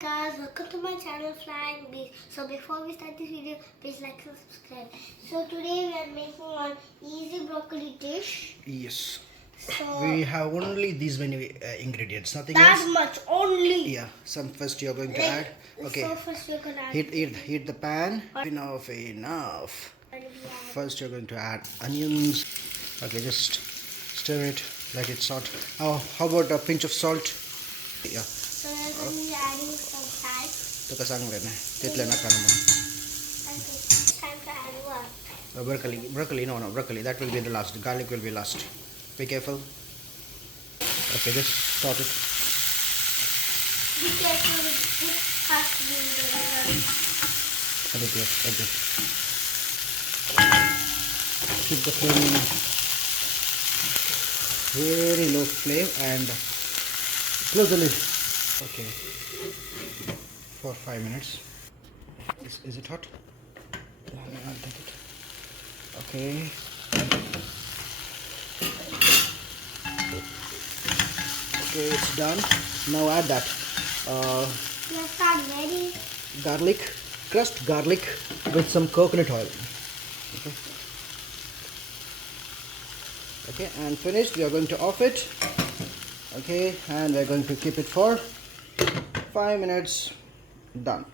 Guys, welcome to my channel Flying Bees. So before we start this video, please like and subscribe. So today we are making an easy broccoli dish. Yes. So We have only these many ingredients, nothing that else. much only. Yeah. Some first you're going to add. Okay. So first we're gonna add. Heat the pan. Enough. First you're going to add onions. Okay, just stir it, let it salt. How about a pinch of salt? Yeah. So we're gonna be adding some salt. तो कसं लेना तिथले ना करना. Okay. It's time to add what? Broccoli. No, broccoli. That will be the last. Garlic will be last. Be careful. Okay, just stop it. Be careful. This has to be very Okay. Keep the flame very low flame and close the lid. Okay, for 5 minutes. Is it hot? I'll take it. Okay. Okay, it's done. Now add that Let's start ready. crushed garlic with some coconut oil. Okay, and finished. We are going to off it. Okay, and we are going to keep it for 5 minutes. Done.